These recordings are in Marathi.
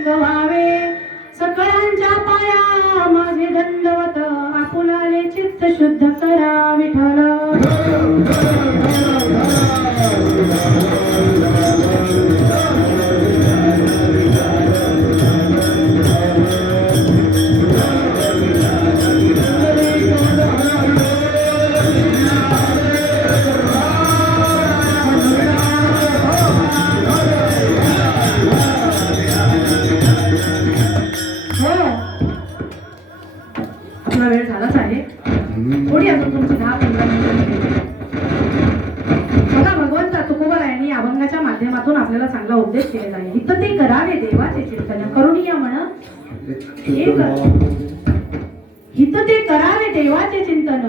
अधिक व्हावे. सकळांच्या पाया माझे दंडवत आपुलाले चित्त शुद्ध करा विठ्ठल. आपला वेळ झालाच आहे. थोडी अजून तुमची 10-15 मिनिटं. बघा, भगवंता तुकोबारायांनी अभंगाच्या माध्यमातून आपल्याला चांगला उपदेश केलेला आहे. इथं ते करावे देवाचे चिंतन करुणीय म्हण हित ते करावे देवाचे चिंतन.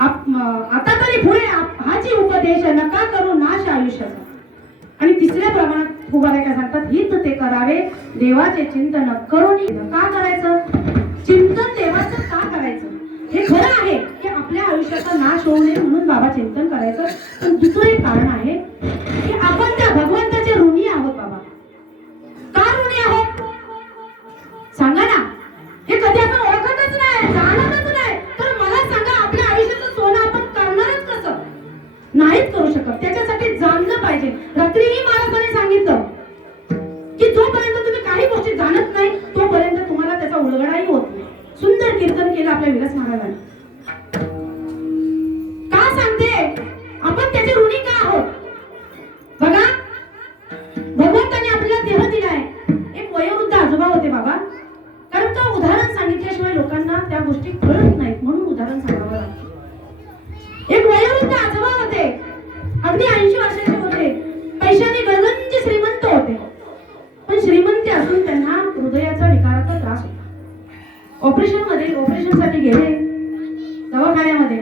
आता तरी पुढे हाची उपदेश नका करू नाश आयुष्याचा. आणि तिसऱ्या प्रमाणात तुकोबाराय काय सांगतात, हित ते करावे देवाचे चिंतन करुणी. का करायचं चिंतन देवाचं? का करायचं? हे खरं आहे की आपल्या आयुष्याचा नाश होऊ नये म्हणून बाबा चिंतन करायचं. पण दुसरं एक कारण आहे की आपण त्या भगवंताचे ऋणी आहोत. बाबा का ऋणी आहोत सांगा ना. हे कधी आपण ओळखतच नाही, जाणतच नाही. तर मला सांगा, आपल्या आयुष्याचं सोनं आपण करणारच कसं? नाहीच करू शकत. त्याच्यासाठी जाणलं पाहिजे. रात्रीही महाराजांनी सांगितलं की जोपर्यंत तुम्ही काही गोष्टी जाणत नाही तोपर्यंत तुम्हाला त्याचा उलगडाही होत नाही. सुंदर कीर्तन केलं आपल्या विलास महाराजांनी. का सांगते आपण त्याचे ऋणी का आहोत? बघा, भगवंताने आपल्याला देह दिलाय. एक वयोवृद्ध आजोबा होते बाबा. कारण का उदाहरण सांगितल्याशिवाय लोकांना त्या गोष्टी कळत नाहीत, म्हणून उदाहरण सांगावं लागतं. एक वयोवृद्ध आजोबा होते, अगदी 80 वर्षाचे होते. पैशाने गणगंज श्रीमंत होते. पण श्रीमंत असून त्यांना हृदयाचा विकाराचा त्रास होता. ऑपरेशनसाठी गेले दवाखान्यामध्ये.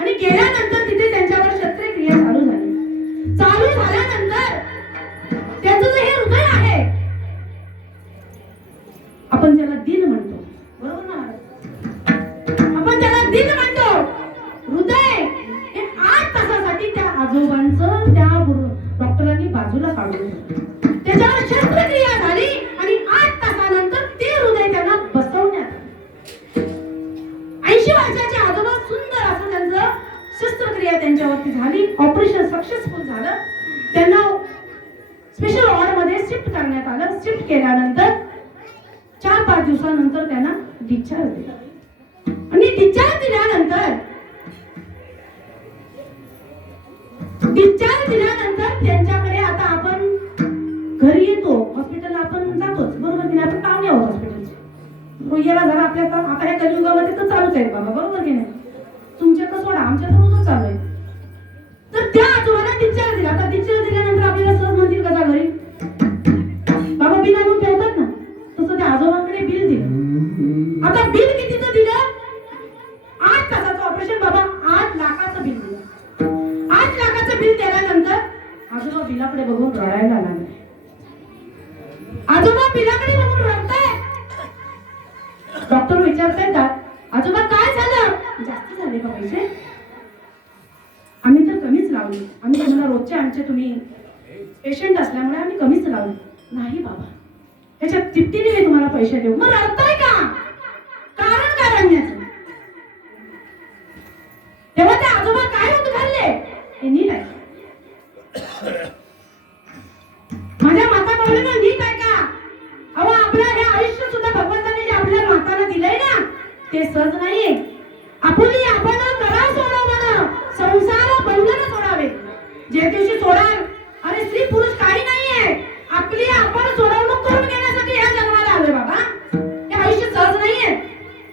आणि गेल्यानंतर तिथे त्यांच्यावर शस्त्रक्रिया चालू झाली. चालू झाल्यानंतर त्यांचं जे हे हृदय आहे, आपण त्याला दिल म्हणतो, बरोबर ना? आपण त्याला दिल म्हणतो. हृदय हे 8 तासासाठी त्या आजोबांचं त्या डॉक्टरांनी बाजूला काढून त्याच्यावर शस्त्रक्रिया झाली. आणि 8 तासानंतर ते हृदय त्यांना बसवण्यात. 80 वर्षाचे आजोबा, सुंदर असं त्यांचं शस्त्रक्रिया त्यांच्यावरती झाली. ऑपरेशन सक्सेसफुल झालं. त्यांना स्पेशल वॉर्ड मध्ये शिफ्ट करण्यात आलं. शिफ्ट केल्यानंतर 4-5 दिवसानंतर त्यांना डिस्चार्ज दिला. आणि डिस्चार्ज दिल्यानंतर त्यांच्याकडे आता आपण घरी येतो, हॉस्पिटलला आपण जातोच, बरोबर की नाही? आपण पाहुणे आहोत हॉस्पिटलचे. याला जरा आपल्या आता ह्या कलियुगामध्ये तर चालूच आहे बाबा, बरोबर की नाही? तुमच्या तर सोडा, आमच्या तर रोजच चालू आहे. तर त्या आजोबाला डिस्चार्ज दिला. आता डिस्चार्ज दिल्यानंतर आपल्याला सहज म्हणतील कसा घरी बाबा बिल आणून ठेवतात ना, तसं त्या आजोबांकडे बिल दिलं. आता बिल कितीचं दिलं? 8 तासाचं ऑपरेशन बाबा, 8 लाखाचं बिल दिलं. 8 लाखाचं बिल दिल्यानंतर आजोबा बिलाकडे बघून रडायला लागले. आजोबा बिलाकडे बघून रडताय. डॉक्टर विचारतायत, आजोबा काय झालं? जास्त झाले का पैसे? आम्ही तर कमीच लावले. आम्ही तुम्हाला रोजचे आमचे तुम्ही पेशंट असल्यामुळे आम्ही कमीच लावले. नाही बाबा, त्याच्या तिप्पटीने मी तुम्हाला पैसे देऊ. मग रडताय का? कारण काय रडण्याचं? तेव्हा ते आजोबा काय होत घालले हे नीट आहे. माझ्या माता बोलले नीट आहे का? अहो, आपलं हे आयुष्य सुद्धा भगवंताने जे आपल्या माताला दिलंय ना, ते सहज नाहीये. आपुली आपण करा सोडवणं, संसार बंधन सोडावे. जे दिवशी सोडाल, अरे स्त्री पुरुष काही नाहीये, आपली आपण सोडवणूक करून घेण्यासाठी या जन्माला आलोय बाबा. हे आयुष्य सहज नाहीये.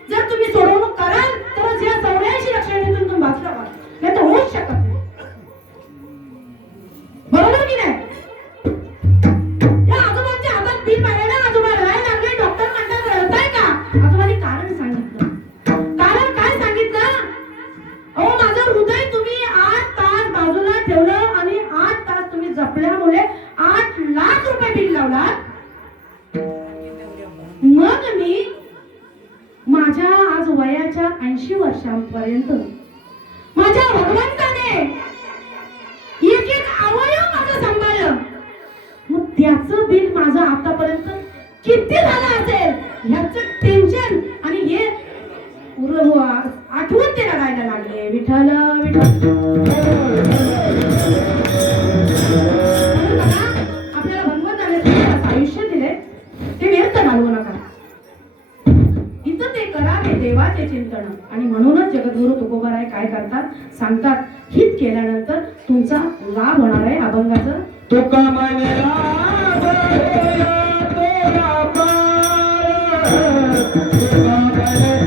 जर तुम्ही सोडवणूक कराल तरच या 84 लक्षणीतून तुम्ही वाचला व्हाल, नाही तर होऊच शकत नाही. बरोबर की नाही? या आजोबांच्या हातात बिल पाहिलं, आजोबा रडायला लागले. डॉक्टर म्हणतात रडताय का? आजोबांनी कारण सांगितलं. कारण काय सांगितलं? अहो, माझं हृदय तुम्ही 8 तास बाजूला ठेवलं आणि 8 तास तुम्ही जपल्यामुळे 8 लाख रुपये बिल लावला. मग मी माझ्या आज वयाच्या 80 वर्षांपर्यंत माझ्या भगवंताने एक एक अवयव माझं सांभाळलं. मग त्याचं बिल माझं आतापर्यंत किती झालं असेल ह्याचं टेन्शन आणि हे आठवण ते रडायला लागले. विठ्ठल विठ्ठल आपल्याला भगवंताने आयुष्य दिले ते व्यर्थ घालवू नका. इथं ते करावे देवाचे चिंतन. आणि म्हणूनच जगद्गुरु तुकोबाराय काय करतात सांगतात, हित केल्यानंतर तुमचा लाभ होणार आहे अभंगाचं. तुका म्हणे लाभ होया तोला पार, तुका म्हणे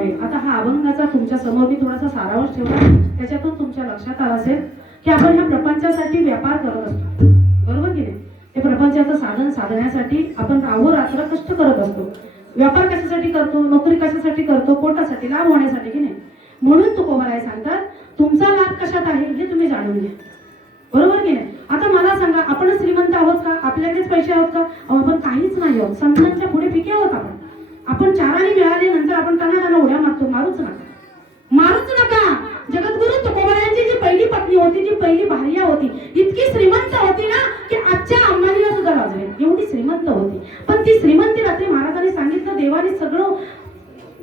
व्हावे. आता हा अभंगाचा तुमच्या समोर मी थोडासा सारांश ठेवला, त्याच्यातून तुमच्या लक्षात आलं असेल की आपण ह्या प्रपंचासाठी व्यापार करत असतो, बरोबर की नाही. हे प्रपंचाचं साधन साधण्यासाठी आपण रात्र कष्ट करत असतो. व्यापार कशासाठी करतो, नोकरी कशासाठी करतो, पोटासाठी, लाभ होण्यासाठी की नाही. म्हणून तुकोबाराय सांगतात तुमचा लाभ कशात आहे हे तुम्ही जाणून घ्या, बरोबर की नाही. आता मला सांगा, आपण श्रीमंत आहोत का, आपल्याकडेच पैसे आहोत का, आपण काहीच नाही आहोत. संतांच्या पुढे फिके आहोत आपण चाराने मिळाले नंतर आपण त्यांना उड्या मारतो. मारूच नका. जगद्गुरु तुकोबारायांची जी पहिली पत्नी होती, जी पहिली भार्या होती, इतकी श्रीमंत होती ना की आजच्या अंबानीला सुद्धा लाजले, एवढी श्रीमंत होती. पण ती श्रीमंती रात्री महाराजांनी सांगितलं, देवाने सगळं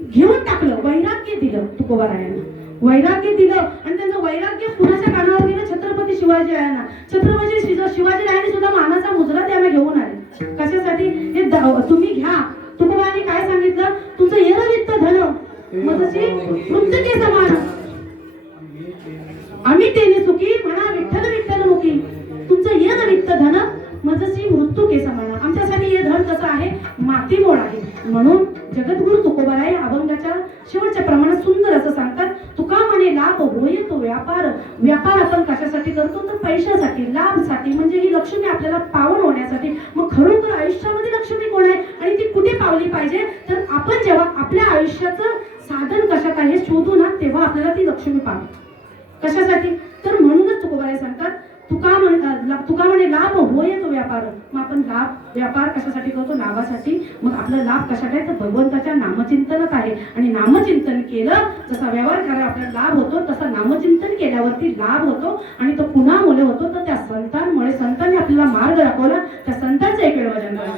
घेऊन टाकलं, वैराग्य दिलं तुकोबारायांना, वैराग्य दिलं. आणि त्यांचं वैराग्य कुणाच्या कानावर गेलं, छत्रपती शिवाजीरायांना. छत्रपती शिवाजीरायांनी सुद्धा मानाचा मुजरा त्यांना घेऊन आले. कशासाठी, हे तुम्ही घ्या. तुकोबारांनी काय सांगितलं, तुमचं येरवित्त धन मजसी मृत्यके समान, आम्ही तेने सुखी म्हणा विठ्ठल मुखी. तुमचं येरवित्त धन मजसी मृत्युके समान. आमच्यासाठी हे धन कसं आहे, मातीमोल आहे. म्हणून जगद्गुरु तुकोबाराय अभंगाच्या शेवटच्या प्रमाणात सुंदर असं सांगतात, तुका म्हणे लाभ होय तो व्यापार. व्यापार आपण कशासाठी करतो, तर पैशासाठी, लाभसाठी, म्हणजे ही लक्ष्मी आपल्याला पावन होण्यासाठी. मग खरोखर आयुष्यामध्ये लक्ष्मी कोण आहे आणि ती कुठे पावली पाहिजे, तर आपण जेव्हा आपल्या आयुष्याचं साधन कशात आहे शोधू ना, तेव्हा आपल्याला ती लक्ष्मी पावते. कशासाठी, तर म्हणूनच तुकोबाराय सांगतात तुका म्हणे लाभ होय तो व्यापार. मग आपण व्यापार कशासाठी करतो, लाभासाठी. मग आपला लाभ कशात आहे, तर भगवंताच्या नामचिंतनात आहे. आणि नामचिंतन केलं, जसा व्यवहार करायला आपल्याला लाभ होतो, तसा नामचिंतन केल्यावरती लाभ होतो. आणि तो कुणामुळे होतो, तर त्या संतांमुळे. संतांनी आपल्याला मार्ग दाखवला, त्या संतांचं एक वेळ वजन करा.